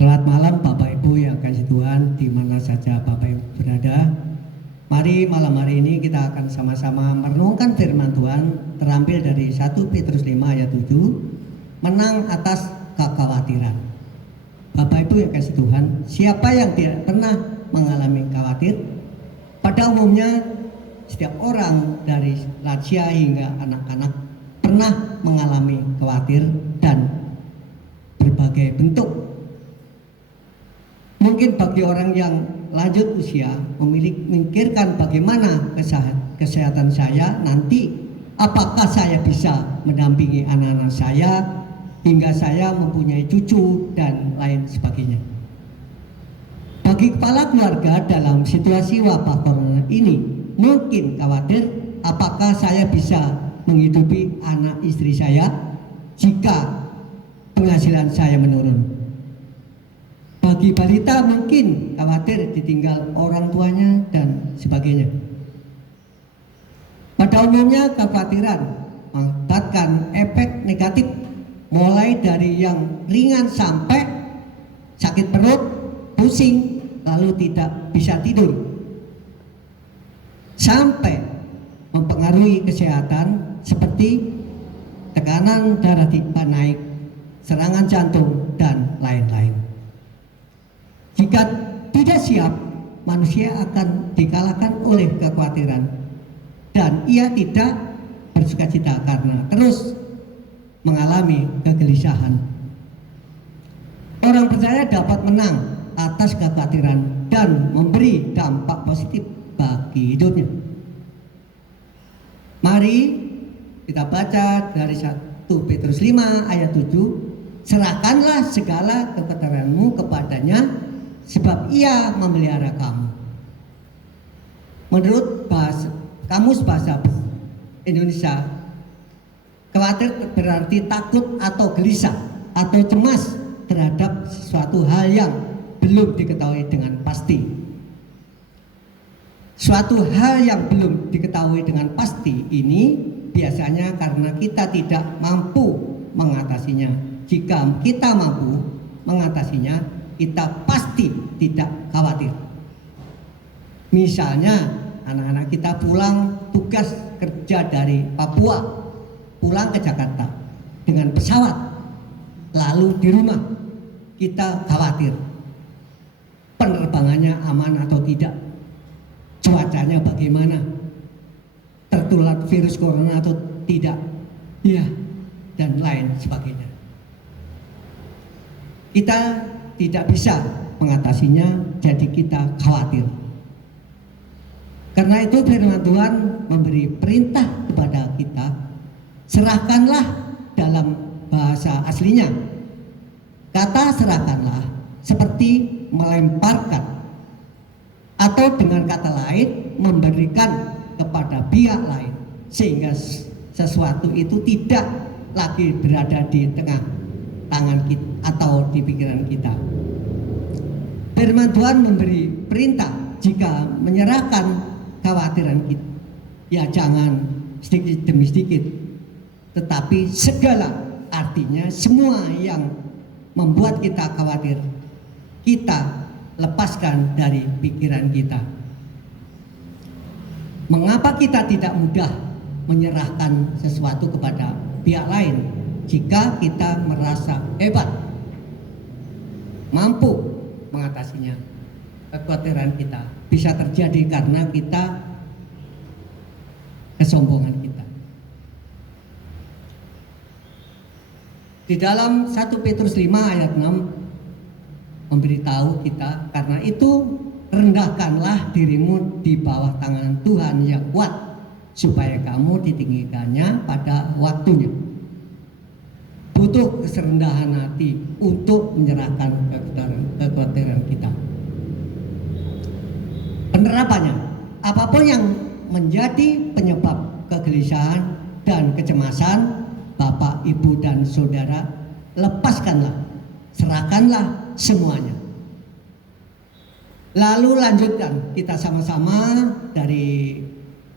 Selamat malam Bapak Ibu yang kasih Tuhan, di mana saja Bapak Ibu berada. Mari malam hari ini kita akan sama-sama merenungkan firman Tuhan terambil dari 1 Petrus 5 ayat 7, menang atas kekhawatiran. Bapak Ibu yang kasih Tuhan, siapa yang tidak pernah mengalami khawatir? Pada umumnya setiap orang dari lansia hingga anak-anak pernah mengalami khawatir dan berbagai bentuk. Mungkin bagi orang yang lanjut usia memikirkan bagaimana kesehatan saya nanti, apakah saya bisa mendampingi anak-anak saya hingga saya mempunyai cucu dan lain sebagainya. Bagi kepala keluarga dalam situasi wabah corona ini mungkin khawatir apakah saya bisa menghidupi anak istri saya jika penghasilan saya menurun. Bagi balita mungkin khawatir ditinggal orang tuanya dan sebagainya. Pada umumnya kekhawatiran mengakibatkan efek negatif mulai dari yang ringan sampai sakit perut, pusing, lalu tidak bisa tidur, sampai mempengaruhi kesehatan seperti tekanan darah tiba naik, serangan jantung, dan lain-lain. Jika tidak siap, manusia akan dikalahkan oleh kekhawatiran dan ia tidak bersukacita karena terus mengalami kegelisahan. Orang percaya dapat menang atas kekhawatiran dan memberi dampak positif bagi hidupnya. Mari kita baca dari 1 Petrus 5 ayat 7, serahkanlah segala kekhawatiranmu kepadanya sebab ia memelihara kamu. Menurut Kamus Bahasa Indonesia, khawatir berarti takut atau gelisah atau cemas terhadap sesuatu hal yang belum diketahui dengan pasti. Suatu hal yang belum diketahui dengan pasti ini biasanya karena kita tidak mampu mengatasinya. Jika kita mampu mengatasinya, kita pasti tidak khawatir. Misalnya anak-anak kita pulang tugas kerja dari Papua, pulang ke Jakarta dengan pesawat, lalu di rumah kita khawatir penerbangannya aman atau tidak, cuacanya bagaimana, tertular virus corona atau tidak, ya, dan lain sebagainya. Kita tidak bisa mengatasinya, jadi kita khawatir. Karena itu firman Tuhan memberi perintah kepada kita, serahkanlah dalam bahasa aslinya. Kata serahkanlah seperti melemparkan, atau dengan kata lain memberikan kepada pihak lain, sehingga sesuatu itu tidak lagi berada di tengah tangan kita atau di pikiran kita. Firman Tuhan memberi perintah jika menyerahkan kekhawatiran kita, ya jangan sedikit demi sedikit, tetapi segala, artinya semua yang membuat kita khawatir, kita lepaskan dari pikiran kita. Mengapa kita tidak mudah menyerahkan sesuatu kepada pihak lain? Jika kita merasa hebat, mampu mengatasinya, kekhawatiran kita bisa terjadi karena kita kesombongan kita. Di dalam 1 Petrus 5 ayat 6 memberitahu kita, karena itu rendahkanlah dirimu di bawah tangan Tuhan yang kuat, supaya kamu ditinggikannya pada waktunya. Butuh kerendahan hati untuk menyerahkan kekhawatiran kita. Penerapannya, apapun yang menjadi penyebab kegelisahan dan kecemasan Bapak, Ibu, dan Saudara, lepaskanlah, serahkanlah semuanya. Lalu lanjutkan kita sama-sama dari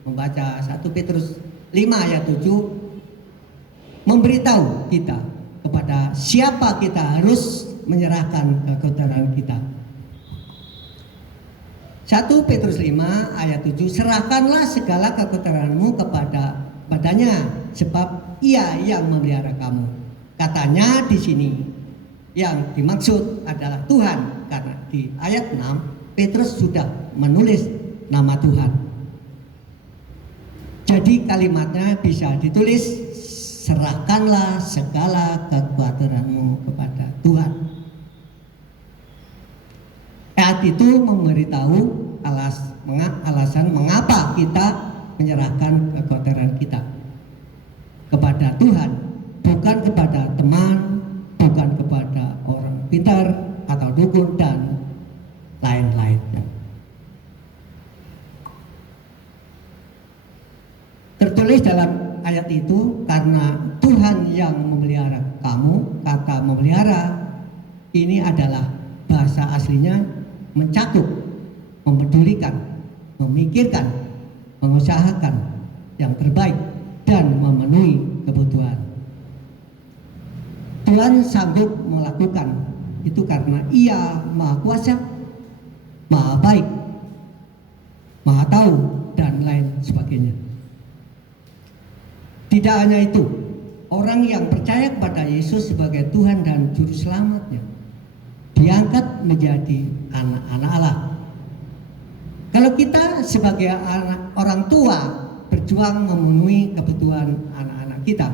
membaca 1 Petrus 5 ayat 7, memberitahu kita kepada siapa kita harus menyerahkan kekhawatiran kita. 1 Petrus 5 ayat 7, serahkanlah segala kekhawatiranmu padanya, sebab Ia yang memelihara kamu. Katanya di sini yang dimaksud adalah Tuhan, karena di ayat 6 Petrus sudah menulis nama Tuhan. Jadi kalimatnya bisa ditulis, serahkanlah segala kekhawatiranmu kepada Tuhan. Ayat itu memberitahu alasan mengapa kita menyerahkan kekhawatiran kita kepada Tuhan, bukan kepada teman, bukan kepada orang pintar atau dukun dan lain-lainnya. Tertulis dalam ayat itu, karena Tuhan yang memelihara kamu. Kata memelihara ini adalah bahasa aslinya mencakup, mempedulikan, memikirkan, mengusahakan yang terbaik dan memenuhi kebutuhan. Tuhan sanggup melakukan itu karena Ia Maha Kuasa, Maha Baik, Maha Tahu, dan lain sebagainya. Tidak hanya itu, orang yang percaya kepada Yesus sebagai Tuhan dan Juru Selamatnya diangkat menjadi anak-anak Allah. Kalau kita sebagai orang tua berjuang memenuhi kebutuhan anak-anak kita,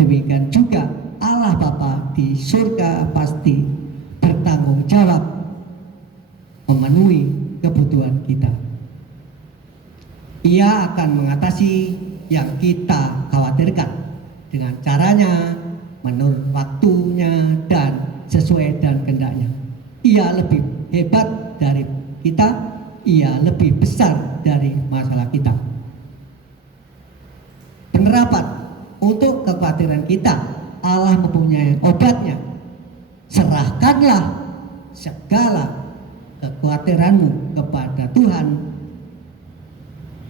demikian juga Allah Bapa di surga pasti bertanggung jawab memenuhi kebutuhan kita. Ia akan mengatasi yang kita khawatirkan dengan caranya, menurut waktunya, dan sesuai dan kehendaknya. Ia lebih hebat dari kita, ia lebih besar dari masalah kita. Penerapan untuk kekhawatiran kita, Allah mempunyai obatnya. Serahkanlah segala kekhawatiranmu kepada Tuhan,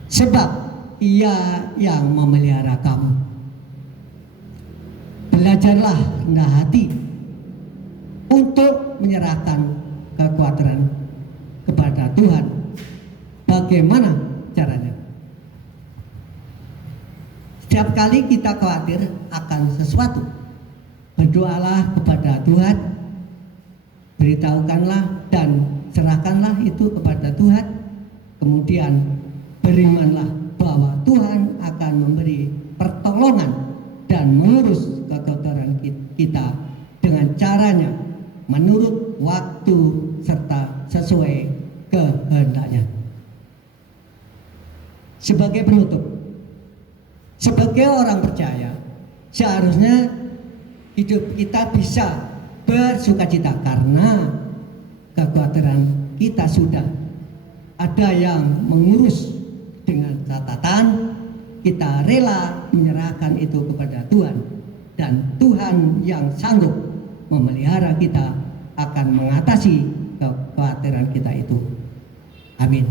sebab Ia yang memelihara kamu. Belajarlah rendah hati untuk menyerahkan kekhawatiran kepada Tuhan. Bagaimana caranya? Setiap kali kita khawatir akan sesuatu, berdoalah kepada Tuhan, beritahukanlah dan serahkanlah itu kepada Tuhan. Kemudian berimanlah bahwa Tuhan akan memberi pertolongan dan mengurus kekhawatiran kita dengan caranya, menurut waktu serta sesuai kehendaknya. Sebagai penutup, sebagai orang percaya, seharusnya hidup kita bisa bersukacita karena kekhawatiran kita sudah ada yang mengurus. Dengan catatan kita rela menyerahkan itu kepada Tuhan, dan Tuhan yang sanggup memelihara kita akan mengatasi kekhawatiran kita itu. Amin.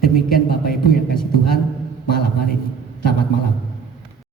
Demikian Bapak Ibu yang kasih Tuhan malam hari ini. Selamat malam.